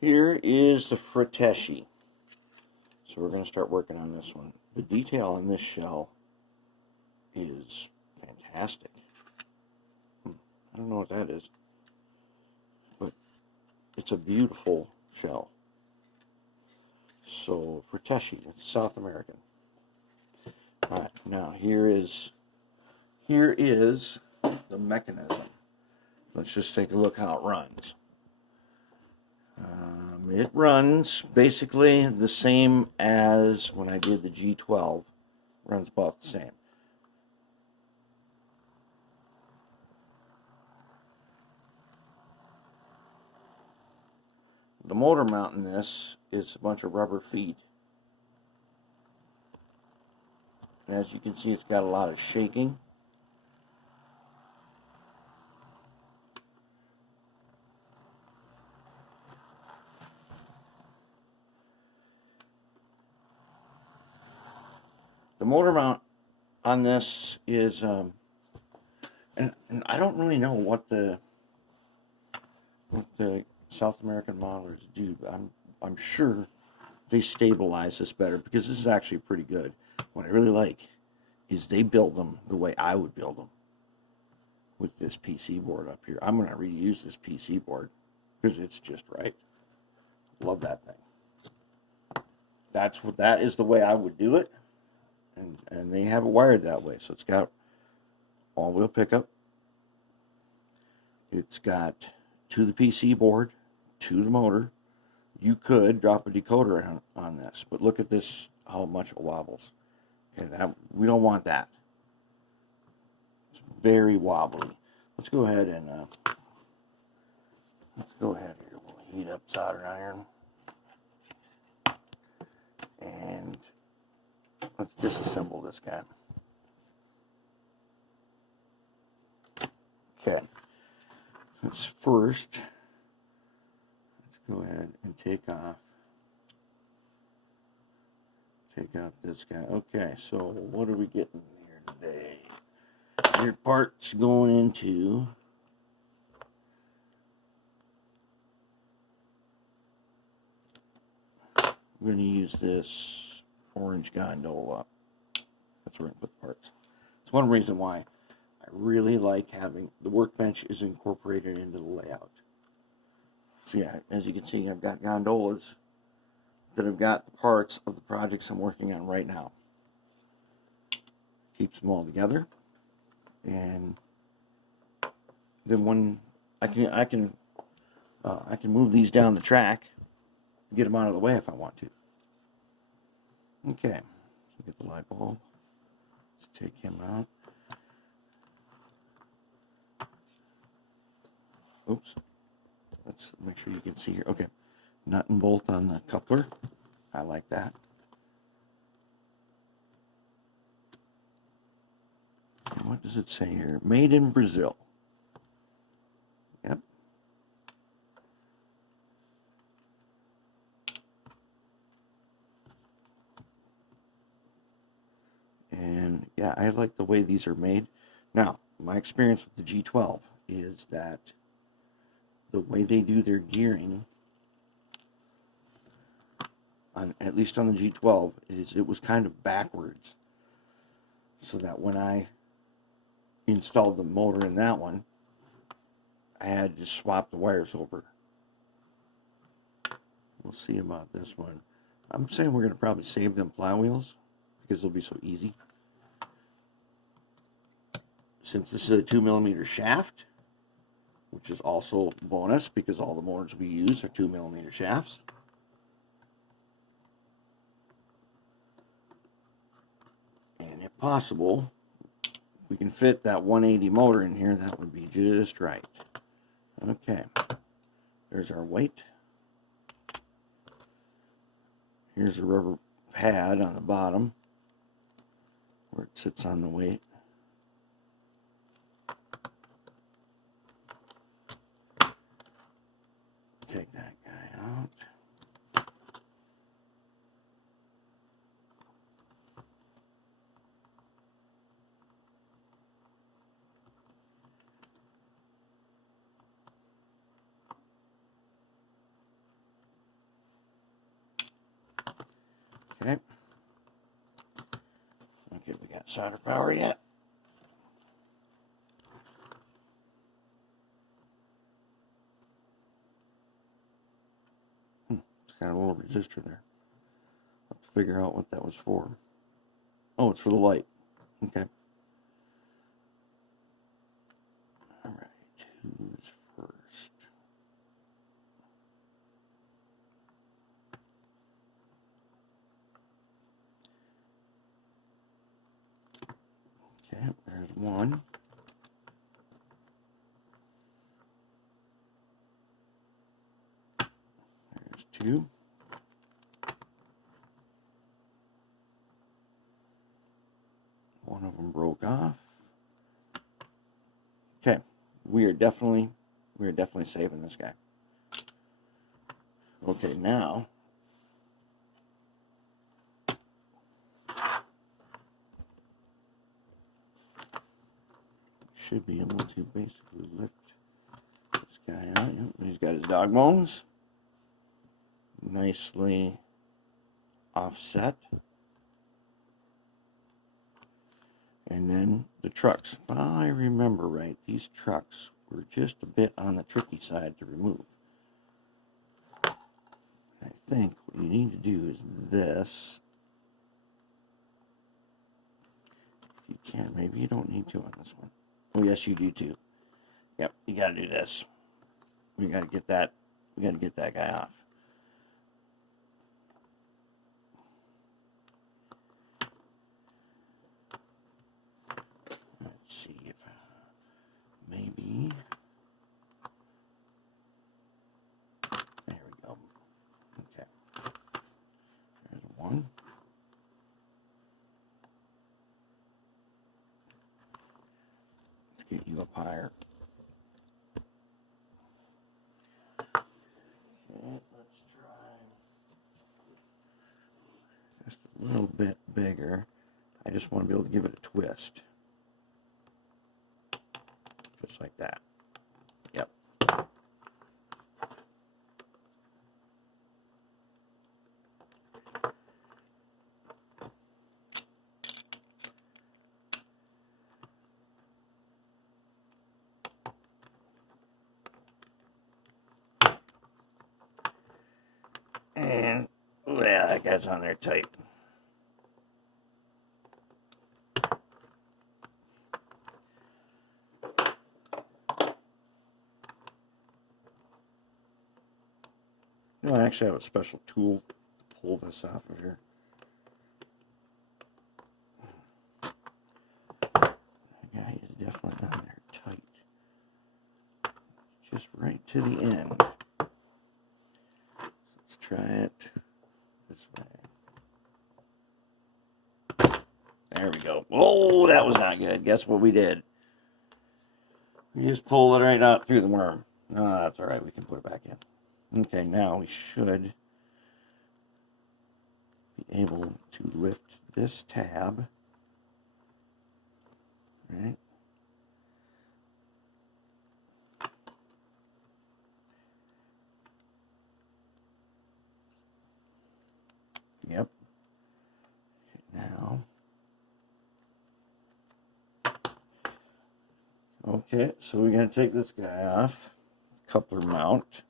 Here is the Frateschi. So we're going to start working on this one. The detail on this shell is fantastic. I don't know what that is, but it's a beautiful shell. So Frateschi, it's South American. Alright, now here is the mechanism. Let's just take a look how it runs. It runs basically the same as when I did the G12. Runs about the same. The motor mount in this is a bunch of rubber feet. And as you can see, it's got a lot of shaking. The motor mount on this is, and I don't really know what the South American modelers do. I'm sure they stabilize this better because this is actually pretty good. What I really like is they build them the way I would build them with this PC board up here. I'm going to reuse this PC board because it's just right. Love that thing. That is the way I would do it. And they have it wired that way. So it's got all-wheel pickup. It's got to the PC board, to the motor. You could drop a decoder on this, but look at this, how much it wobbles. Okay, we don't want that. It's very wobbly. Let's go ahead and here. We'll heat up solder iron. And let's disassemble this guy. Okay. Let's go ahead and take out this guy. Okay, so what are we getting here today? Your part's going into we're going to use this orange gondola. That's where we're going to put the parts. It's one reason why I really like having the workbench is incorporated into the layout. So yeah, as you can see, I've got gondolas that have got the parts of the projects I'm working on right now. Keeps them all together, and then when I can move these down the track, get them out of the way if I want to. Okay, so get the light bulb. Let's take him out. Oops. Let's make sure you can see here. Okay, nut and bolt on the coupler. I like that. And what does it say here? Made in Brazil. Yep. And yeah, I like the way these are made. Now, my experience with the G12 is that the way they do their gearing, at least on the G12, is it was kind of backwards. So that when I installed the motor in that one, I had to swap the wires over. We'll see about this one. I'm saying we're going to probably save them flywheels because they'll be so easy. Since this is a 2mm shaft, which is also a bonus because all the motors we use are 2mm shafts. And if possible, if we can fit that 180 motor in here, that would be just right. Okay, there's our weight. Here's a rubber pad on the bottom where it sits on the weight. Take that guy out. solder power yet. It's got a little resistor there. I'll have to figure out what that was for. Oh, it's for the light. Okay. All right, who's first? Okay, there's one. There's two. One of them broke off. Okay, we are definitely saving this guy. Okay, now should be able to basically lift this guy out. Yep, he's got his dog bones nicely offset. And then the trucks. If I remember right, these trucks were just a bit on the tricky side to remove. I think what you need to do is this. If you can, maybe you don't need to on this one. Oh yes, you do too. Yep, you gotta do this. We gotta get that guy off. Let's see if maybe there we go. Okay. There's one. Let's get you up higher. Let's try just a little bit bigger. I just want to be able to give it a twist. Just like that. Yep. And yeah, that guy's on there tight. No, I actually have a special tool to pull this off of here. That guy is definitely on there tight. Just right to the end. Let's try it this way. There we go. Oh, that was not good. Guess what we did? We just pulled it right out through the worm. No, that's all right. We can put it back in. Okay, now we should be able to lift this tab, right? Yep. Okay, now. Okay, so we're going to take this guy off. Coupler mount.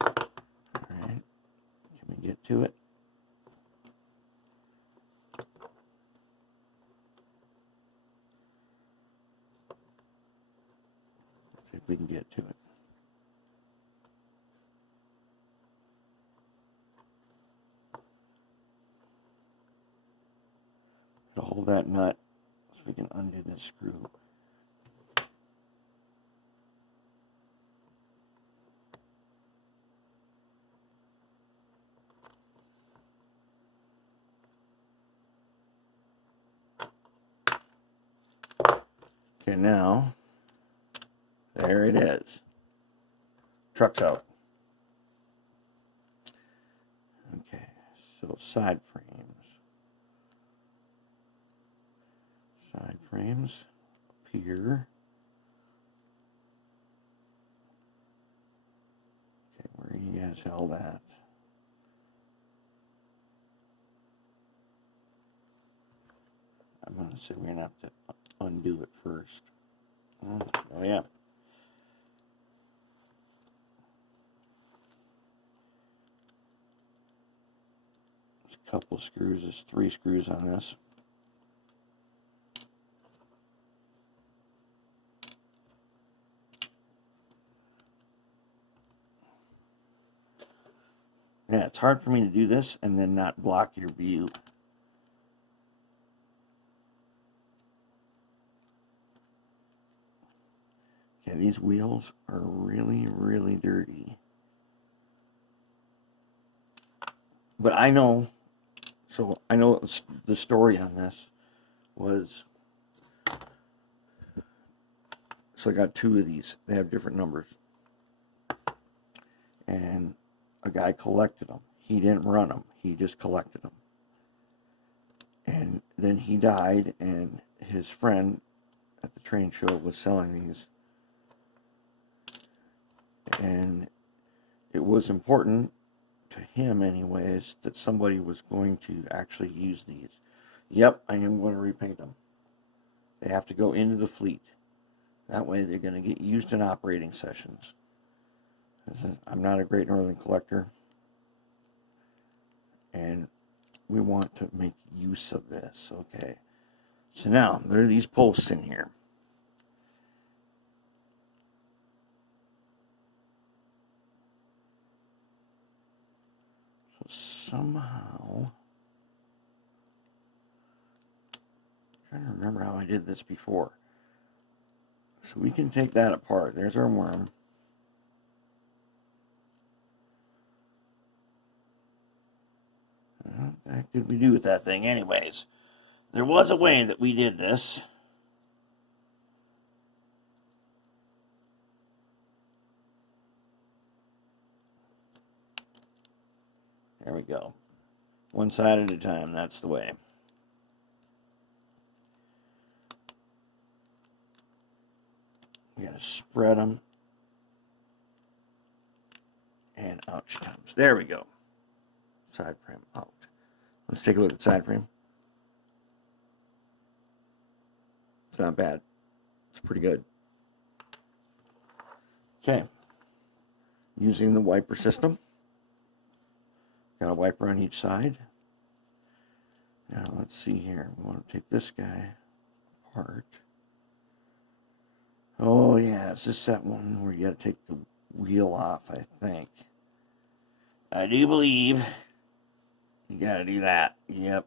Alright, can we get to it? Let's see if we can get to it. To hold that nut so we can undo this screw. Okay, now, there it is. Truck's out. Okay, so side frames. Side frames up here. Okay, where are you guys held at? So we're going to have to undo it first. Oh yeah. There's a couple of screws. There's 3 screws on this. Yeah, it's hard for me to do this and then not block your view. Okay, these wheels are really, really dirty. But I know, so I know the story on this was, so I got 2 of these. They have different numbers. And a guy collected them. He didn't run them. He just collected them. And then he died, and his friend at the train show was selling these. And it was important to him anyways that somebody was going to actually use these. Yep, I am going to repaint them. They have to go into the fleet. That way they're going to get used in operating sessions. I'm not a Great Northern collector, and we want to make use of this. Okay, so now there are these posts in here. So somehow, I'm trying to remember how I did this before. So we can take that apart. There's our worm. What the heck did we do with that thing anyways? There was a way that we did this. There we go. One side at a time, that's the way. We gotta spread them. And out she comes. There we go. Side frame out. Let's take a look at side frame. It's not bad. It's pretty good. Okay. Using the wiper system. Got a wiper on each side. Now let's see here. We want to take this guy apart. Oh yeah, it's just that one where you got to take the wheel off, I think. I do believe you got to do that. Yep.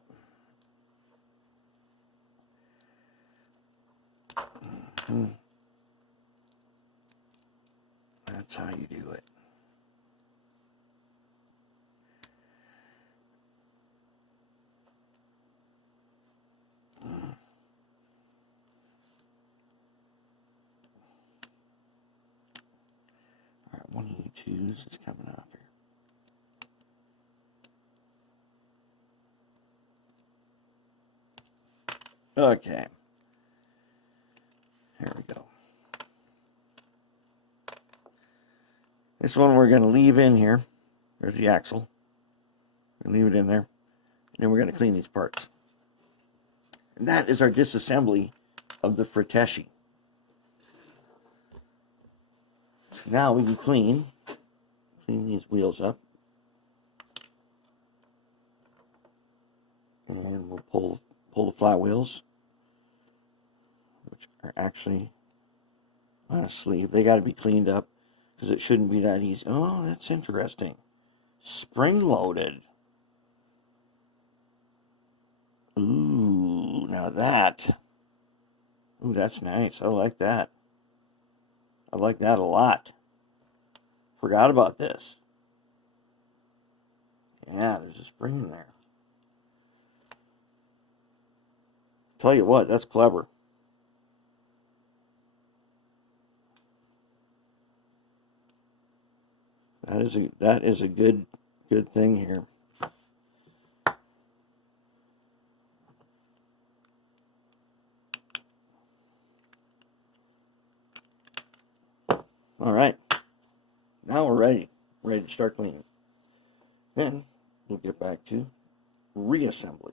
That's how you do it. Alright, one of you twos is coming off here. Okay. There we go. This one we're going to leave in here. There's the axle. We're going to leave it in there. And then we're going to clean these parts. And that is our disassembly of the Frateschi. Now we can clean these wheels up. And we'll pull the flywheels, which are actually on a sleeve. They got to be cleaned up because it shouldn't be that easy. Oh, that's interesting. Spring-loaded. Ooh, now that. Ooh, that's nice. I like that. I like that a lot. Forgot about this. Yeah, there's a spring in there. Tell you what, that's clever. That is a good thing here. All right. Now we're ready to start cleaning. Then we'll get back to reassembly.